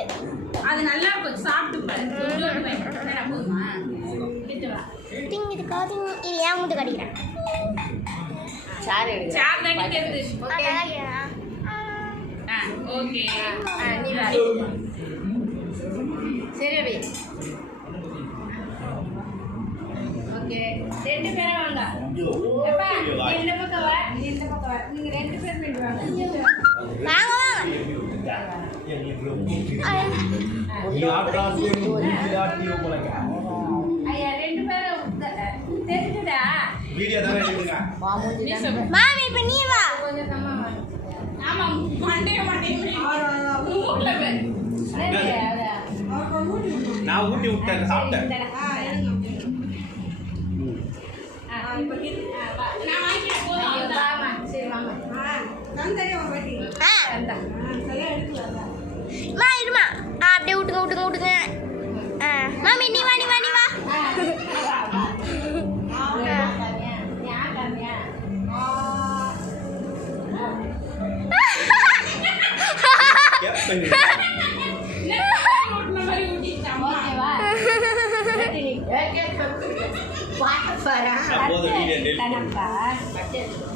பிடிக்காது. அது நல்லா இருக்கும், சாப்பிட்டு பாரு. போதுமா? திங்கிட்டு காது இது ஏன் முட்டு கடிக்கிறேன். சார் தாண்டி தெரியுது. ஓகே நீ வா. சரி அபி. ஓகே, 2 பேரும் வாங்க. அப்பா இந்த பக்கம் வா, இந்த பக்கம் வா. நீங்க 2 பேர் போய் வாங்க. வாங்க ஐயா 2 பேரும் தெரிஞ்சுடா. வீடியோ தான் எடுங்க. மாமி இப்ப நீ வா. கொஞ்சம் சம்மா வா. ஆமா மண்டே மூட்ல பேர். நான் ஊட்டி விட்டேன், சாப்பிட்டேன். நான் வாங்கிக்கிறேன் போதும். வாமா சரி வாமா. மா இருமா. அப்படியே விட்டுங்க. மாமி நீ வா. அப்போது வீடியோ டெலிட் பண்ணு.